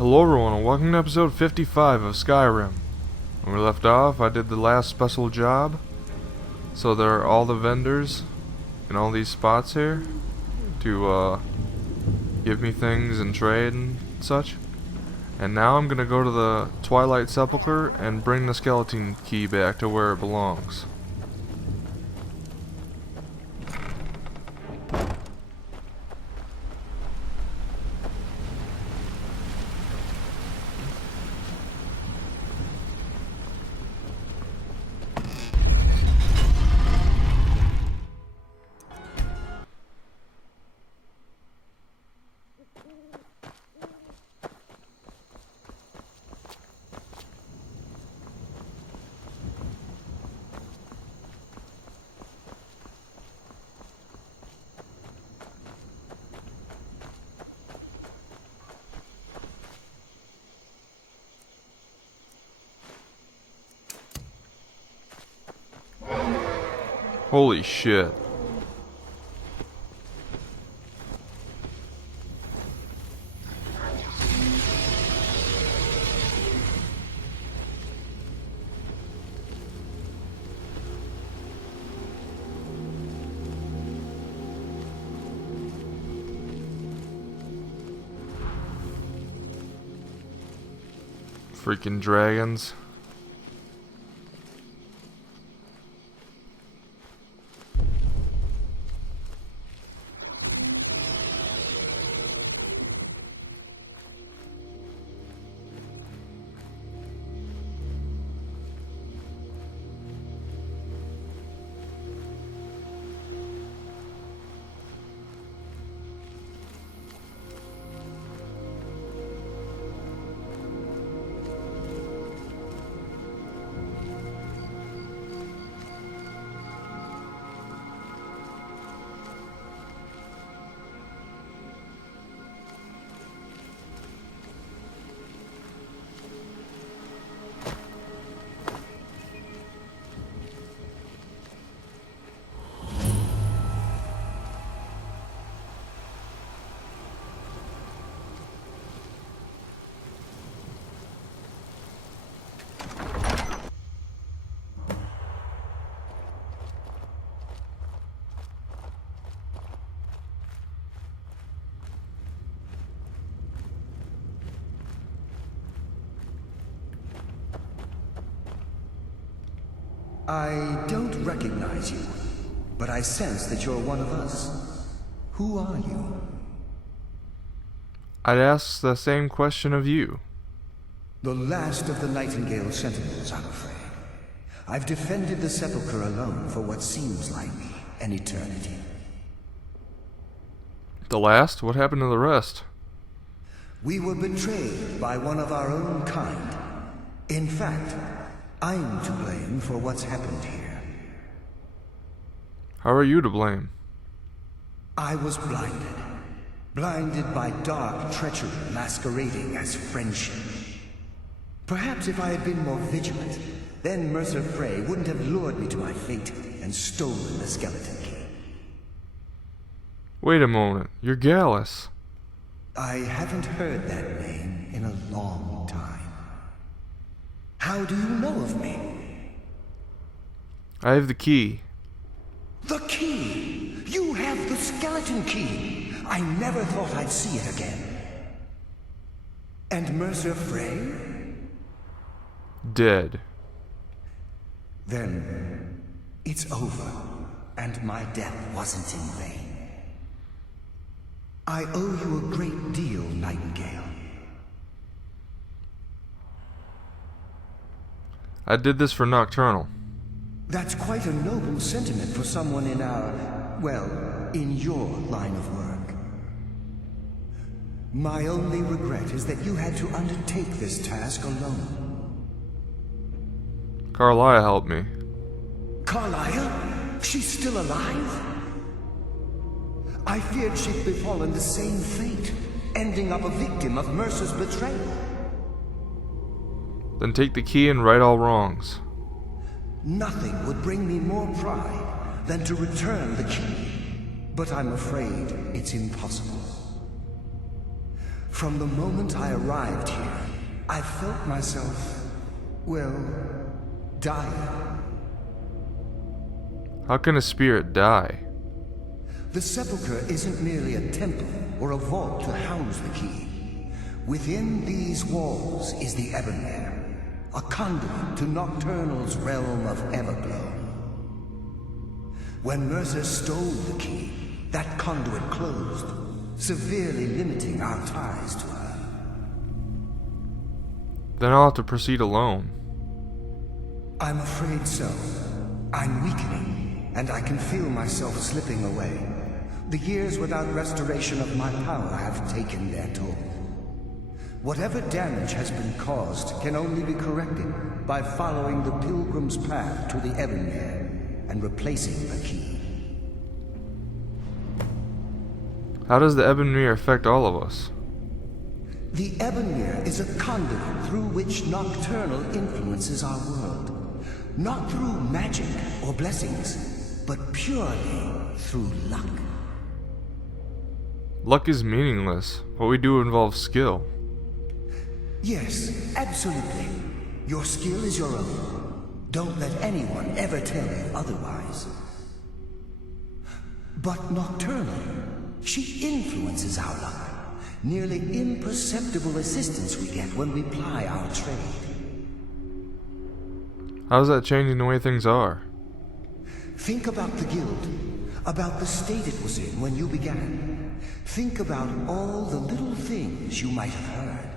Hello everyone and welcome to episode 55 of Skyrim. When we left off, I did the last special job. So there are all the vendors in all these spots here to give me things and trade and such. And now I'm gonna go to the Twilight Sepulcher and bring the Skeleton Key back to where it belongs. Holy shit. Freaking dragons. I don't recognize you, but I sense that you're one of us. Who are you? I'd ask the same question of you. The last of the Nightingale Sentinels, I'm afraid. I've defended the Sepulchre alone for what seems like an eternity. The last? What happened to the rest? We were betrayed by one of our own kind. In fact, I'm to blame for what's happened here. How are you to blame? I was blinded. Blinded by dark treachery masquerading as friendship. Perhaps if I had been more vigilant, then Mercer Frey wouldn't have lured me to my fate and stolen the Skeleton Key. Wait a moment, you're Gallus. I haven't heard that name in a long time. How do you know of me? I have the key. The key! You have the Skeleton Key! I never thought I'd see it again. And Mercer Frey? Dead. Then it's over, and my death wasn't in vain. I owe you a great deal, Nightingale. I did this for Nocturnal. That's quite a noble sentiment for someone in our, well, in your line of work. My only regret is that you had to undertake this task alone. Carlia helped me. Carlia? She's still alive? I feared she'd befallen the same fate, ending up a victim of Mercer's betrayal. Then take the key and right all wrongs. Nothing would bring me more pride than to return the key, but I'm afraid it's impossible. From the moment I arrived here, I felt myself, well, dying. How can a spirit die? The sepulcher isn't merely a temple or a vault to house the key. Within these walls is the Ebonmere, a conduit to Nocturnal's realm of Everglow. When Mercer stole the key, that conduit closed, severely limiting our ties to her. Then I'll have to proceed alone. I'm afraid so. I'm weakening, and I can feel myself slipping away. The years without restoration of my power have taken their toll. Whatever damage has been caused can only be corrected by following the pilgrim's path to the Ebonmere and replacing the key. How does the Ebonmere affect all of us? The Ebonmere is a conduit through which Nocturnal influences our world. Not through magic or blessings, but purely through luck. Luck is meaningless. What we do involves skill. Yes, absolutely. Your skill is your own. Don't let anyone ever tell you otherwise. But Nocturnal, she influences our luck. Nearly imperceptible assistance we get when we ply our trade. How's that changing the way things are? Think about the guild, about the state it was in when you began. Think about all the little things you might have heard.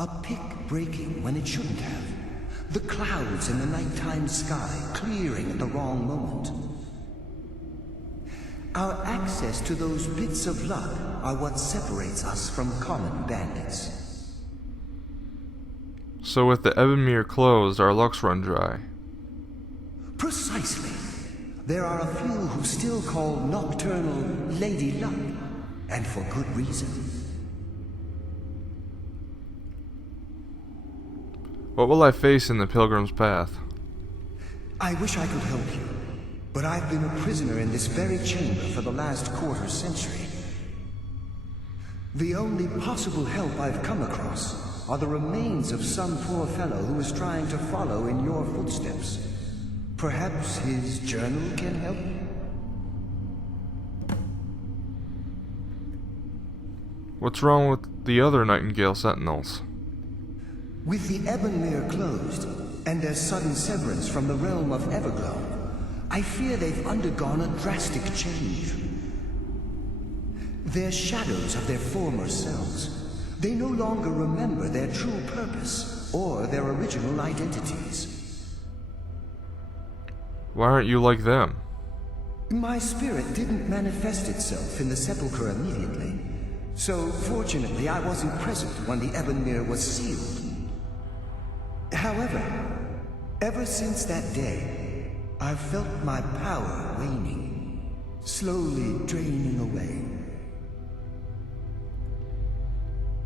A pick breaking when it shouldn't have. The clouds in the nighttime sky clearing at the wrong moment. Our access to those bits of luck are what separates us from common bandits. So with the Ebonmere closed, our luck's run dry. Precisely. There are a few who still call Nocturnal Lady Luck, and for good reason. What will I face in the pilgrim's path? I wish I could help you, but I've been a prisoner in this very chamber for the last quarter century. The only possible help I've come across are the remains of some poor fellow who is trying to follow in your footsteps. Perhaps his journal can help? What's wrong with the other Nightingale Sentinels? With the Ebonmere closed, and their sudden severance from the realm of Everglow, I fear they've undergone a drastic change. They're shadows of their former selves. They no longer remember their true purpose or their original identities. Why aren't you like them? My spirit didn't manifest itself in the sepulchre immediately, so fortunately I wasn't present when the Ebonmere was sealed. However, ever since that day, I've felt my power waning, slowly draining away.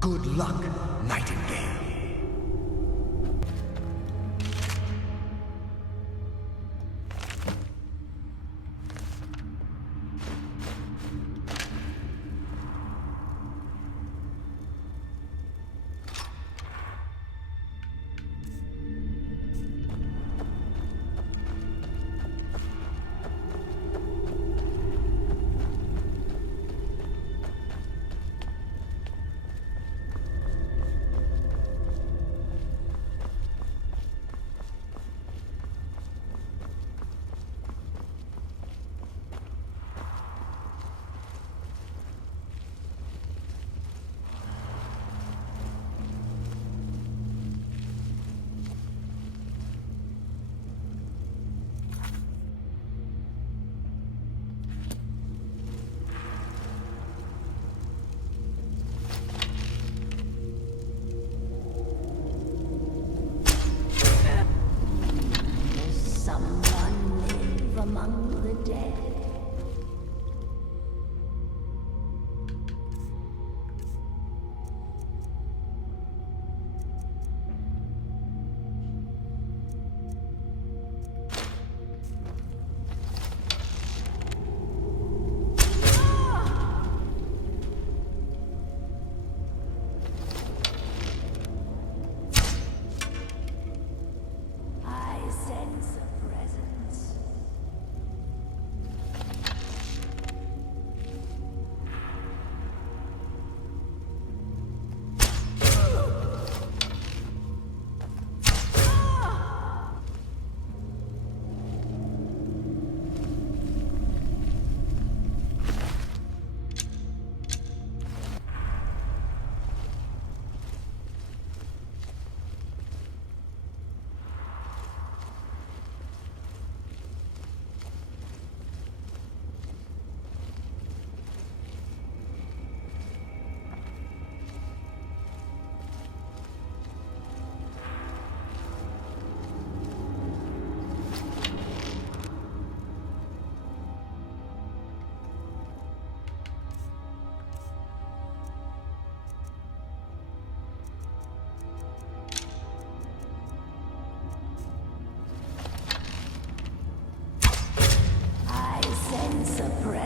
Good luck, Nightingale.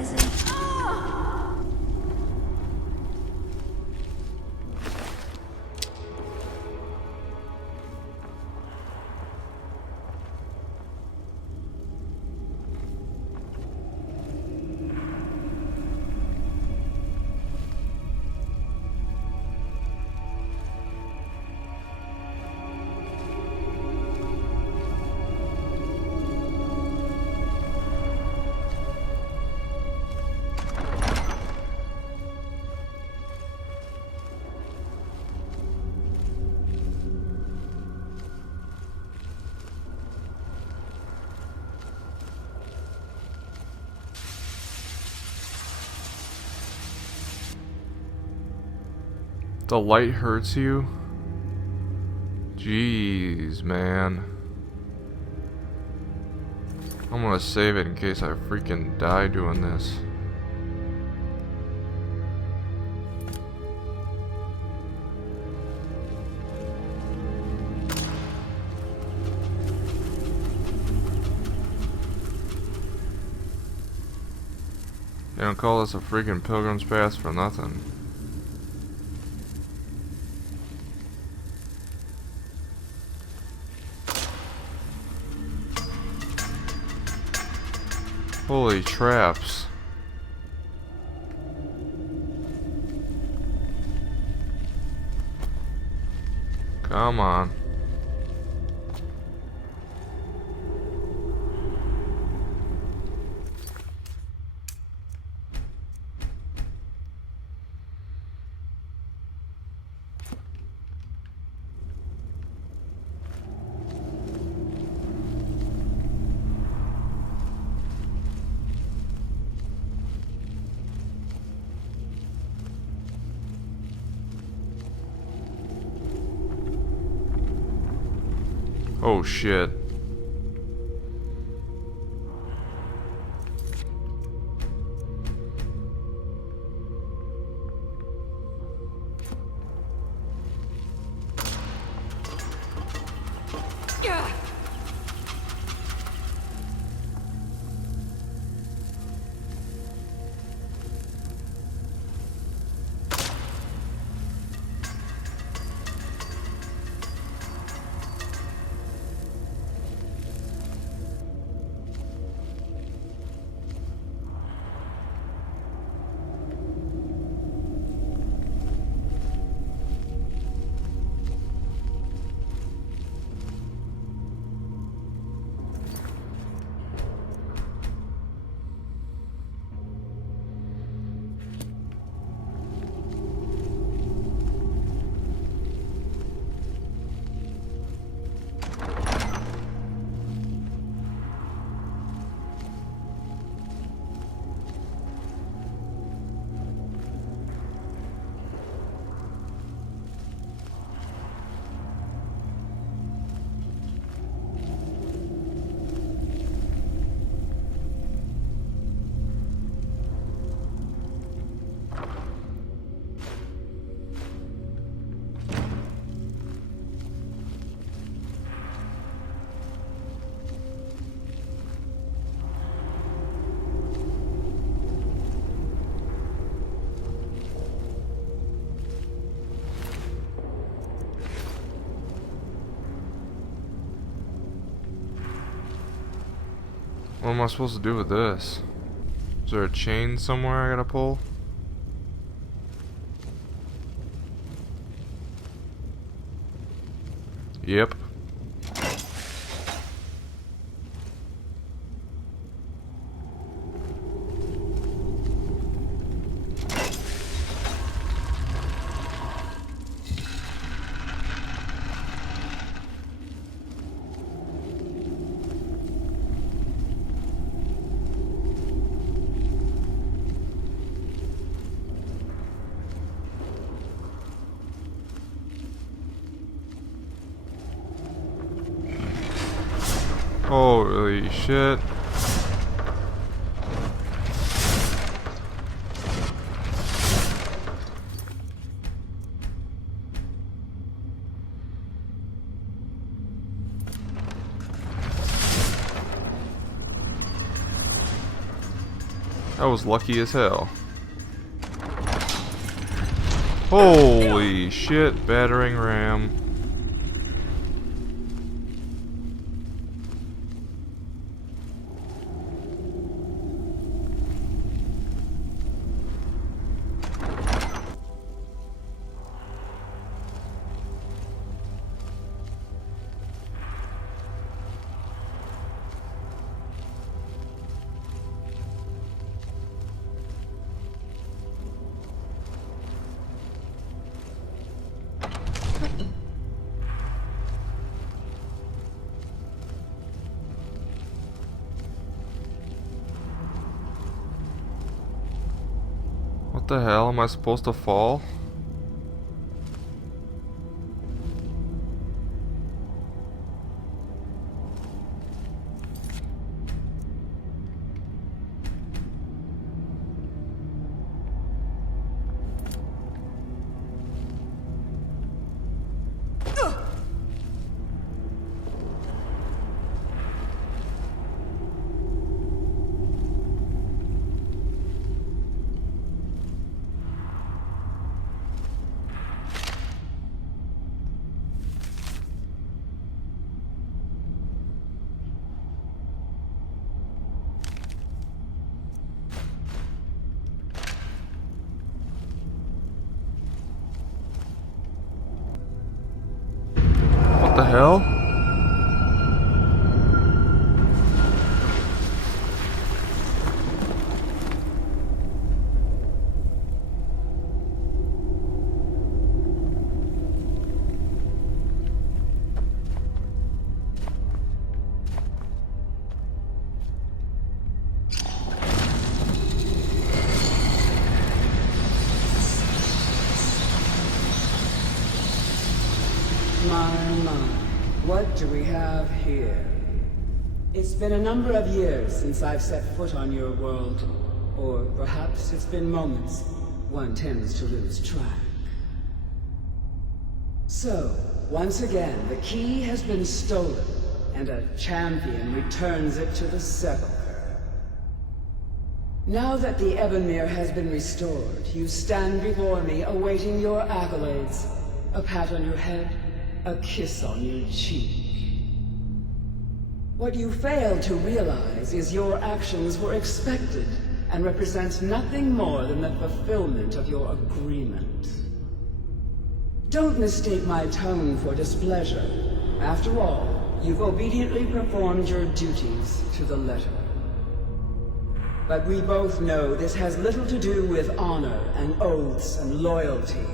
present. The light hurts you? Jeez, man. I'm gonna save it in case I freaking die doing this. They don't call this a freaking Pilgrim's Path for nothing. Holy traps. Come on. Oh shit. What am I supposed to do with this? Is there a chain somewhere I gotta pull? Yep. Holy shit. That was lucky as hell. Holy shit, battering ram. What the hell? Am I supposed to fall? What the hell? My, what do we have here? It's been a number of years since I've set foot on your world. Or perhaps it's been moments. One tends to lose track. So, once again, the key has been stolen, and a champion returns it to the Sepulcher. Now that the Ebonmere has been restored, you stand before me awaiting your accolades. A pat on your head, a kiss on your cheek. What you fail to realize is your actions were expected and represent nothing more than the fulfillment of your agreement. Don't mistake my tone for displeasure. After all, you've obediently performed your duties to the letter. But we both know this has little to do with honor and oaths and loyalty.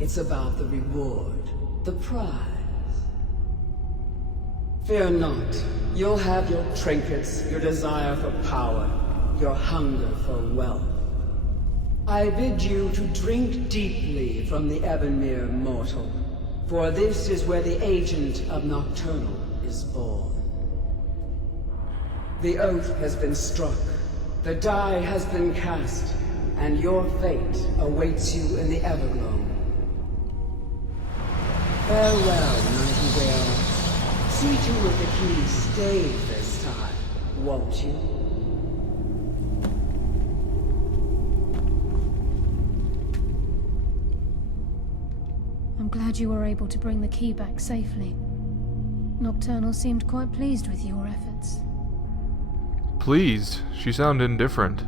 It's about the reward, the prize. Fear not. You'll have your trinkets, your desire for power, your hunger for wealth. I bid you to drink deeply from the Ebonmere mortal, for this is where the agent of Nocturnal is born. The oath has been struck, the die has been cast, and your fate awaits you in the Everglow. Farewell, Nightingale. See to it the key stays this time, won't you? I'm glad you were able to bring the key back safely. Nocturnal seemed quite pleased with your efforts. Pleased? She sounded indifferent.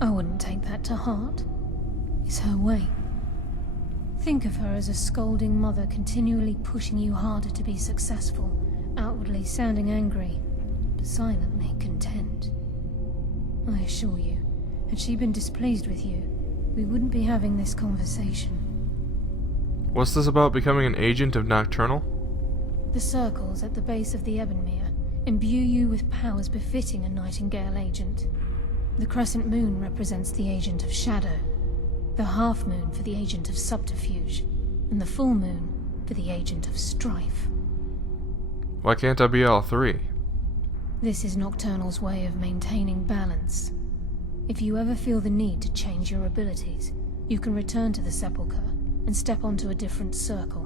I wouldn't take that to heart. It's her way. Think of her as a scolding mother continually pushing you harder to be successful, outwardly sounding angry, but silently content. I assure you, had she been displeased with you, we wouldn't be having this conversation. What's this about becoming an agent of Nocturnal? The circles at the base of the Ebonmere imbue you with powers befitting a Nightingale agent. The crescent moon represents the agent of shadow, the half moon for the agent of subterfuge, and the full moon for the agent of strife. Why can't I be all three? This is Nocturnal's way of maintaining balance. If you ever feel the need to change your abilities, you can return to the Sepulcher and step onto a different circle.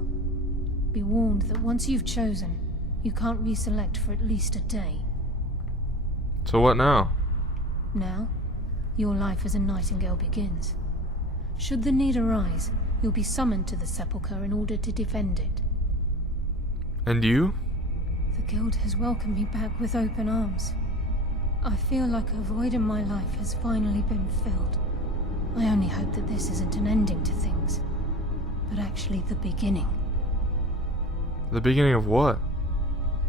Be warned that once you've chosen, you can't reselect for at least a day. So what now? Now, your life as a nightingale begins. Should the need arise, you'll be summoned to the Sepulcher in order to defend it. And you? The Guild has welcomed me back with open arms. I feel like a void in my life has finally been filled. I only hope that this isn't an ending to things, but actually the beginning. The beginning of what?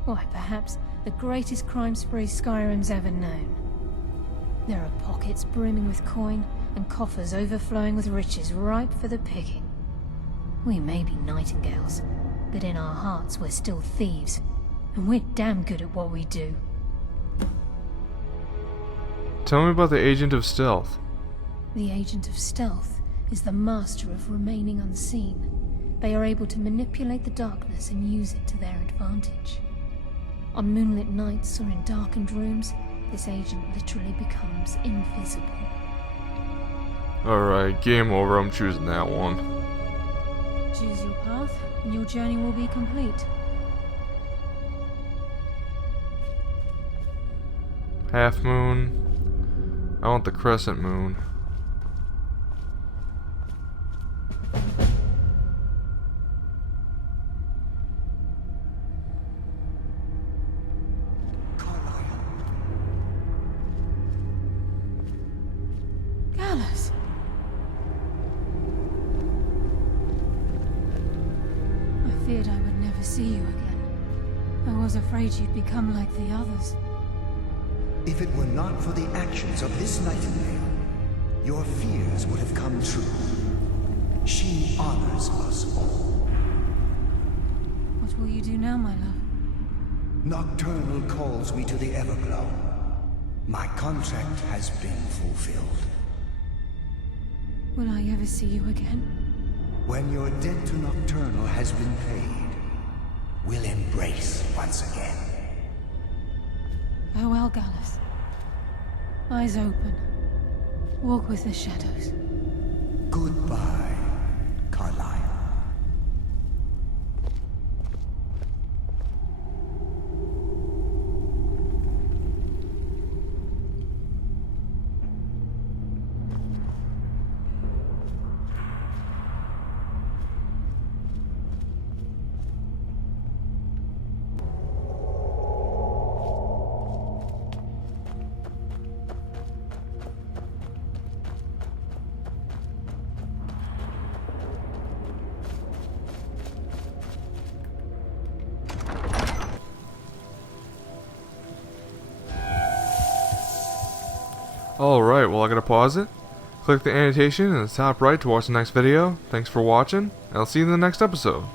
Why, perhaps the greatest crime spree Skyrim's ever known. There are pockets brimming with coin, and coffers overflowing with riches ripe for the picking. We may be nightingales, but in our hearts we're still thieves, and we're damn good at what we do. Tell me about the Agent of Stealth. The Agent of Stealth is the master of remaining unseen. They are able to manipulate the darkness and use it to their advantage. On moonlit nights or in darkened rooms, this agent literally becomes invisible. Alright, game over. I'm choosing that one. Choose your path, and your journey will be complete. Half moon. I want the crescent moon. Gallus! I feared I would never see you again. I was afraid you'd become like the others. If it were not for the actions of this nightingale, your fears would have come true. She honors us all. What will you do now, my love? Nocturnal calls me to the Everglow. My contract has been fulfilled. Will I ever see you again? When your debt to Nocturnal has been paid, we'll embrace once again. Farewell, Gallus. Eyes open. Walk with the shadows. Goodbye, Carlyle. Alright, well I gotta pause it. Click the annotation in the top right to watch the next video. Thanks for watching, and I'll see you in the next episode.